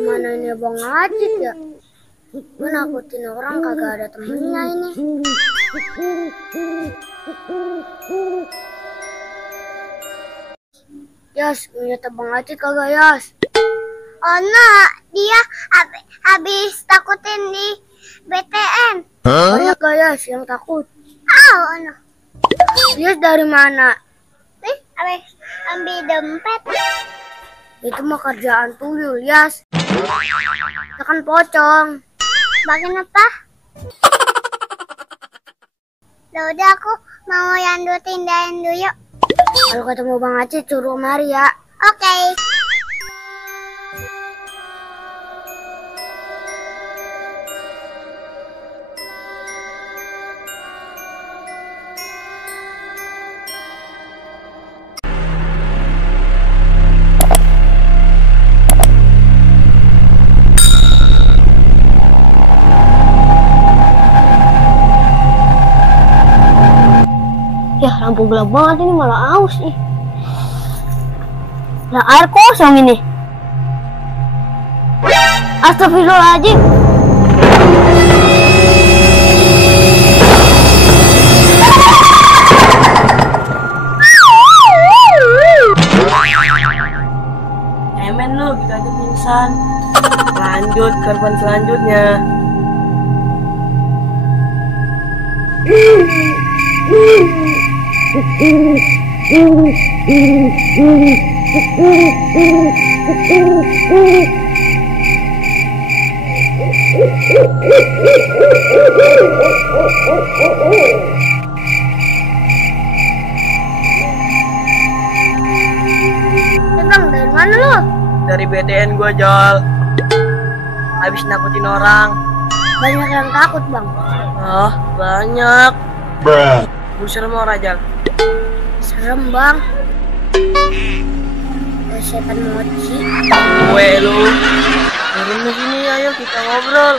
Mana ini Bang Ajit ya? Menakutin orang kagak ada temennya ini. Yas, ngeliat Bang Ajit kagak Yas? Oh no, dia habis takutin di BTN. Banyak gak Yas yang takut? Oh no. Yas dari mana? Nih, habis ambil dompet. Itu mah kerjaan tuyul Yas. Kita kan pocong. Bagian apa? Udah aku mau yandutin dan dulu. Kalau ketemu Bang Ajit suruh mari ya. Oke. Ya lampu gelap banget ini, malah aus nih. Nah air kosong ini. Astagfirullahaladzim. Emen lu, kita aja pingsan. Lanjut korban selanjutnya. Bang, dari mana lu? Dari BTN gua, Jol. Habis nakutin orang. Banyak yang takut Bang. Oh, banyak. Lu serem orang, Jal. Serem Bang. Ada setan mochi. Gue lu. Turun ke sini, ayo kita ngobrol.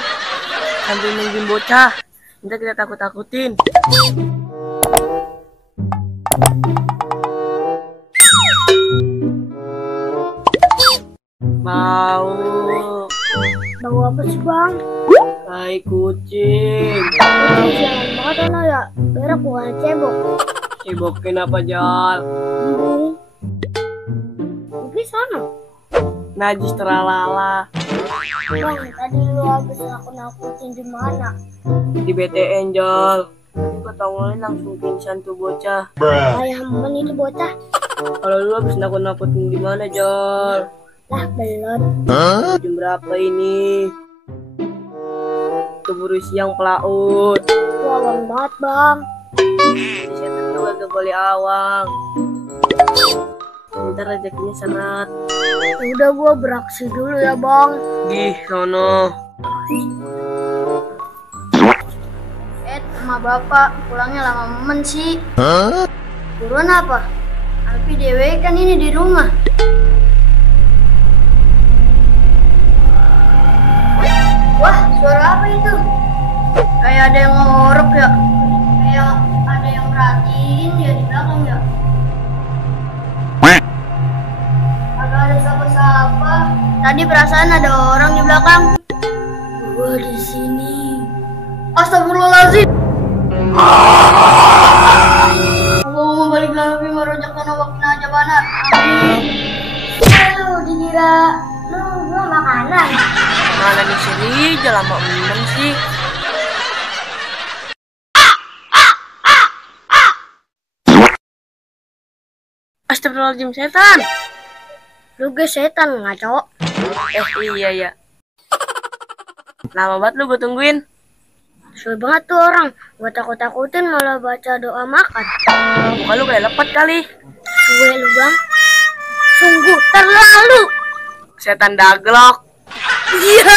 Sambil nungguin bocah. Nanti kita takut-takutin. Bau. Bau apa sih Bang? Tai kucing. Jangan banget anak ya. Berak bukan cebok. Cibokin apa, Jal? Embung. Tapi sana. Najis teralala. Bang, tadi lu habis nakut-nakutin di mana? Di BTN, Jol. Ketongolin langsung pingsan tuh bocah. Ayah men itu bocah. Kalau lu habis nakut-nakutin di mana, Jol? Lah belum. Jam berapa ini? Keburu siang pelaut. Awang banget Bang. Si setan tuh agak boleh awang. Ntar rezekinya seret. Udah gua beraksi dulu ya Bang. Gih, sono. Sama bapak pulangnya lama men sih. Buruan apa? Alpi dewe kan ini di rumah. Wah, suara apa itu? Kayak ada yang ngorok ya. Kayak ada yang merhatiin ya di belakang ya. Agak ada siapa-siapa. Tadi perasaan ada orang di belakang. Gua di sini. Astagfirullahaladzim. Allahumma balik lagi merojak tanah wakna jabana. Amin. Lu dikira lu gua makanan. Mana di sini aja lama bener sih. Astagfirullahaladzim, setan. Lu gue setan ngaco. Iya ya. Lama banget lu gue tungguin. Sulit banget tuh orang. Gue takut-takutin malah baca doa makan. Muka lu kayak lepet kali. Suwe lu bang. Sungguh terlalu. Setan daglok. Iya.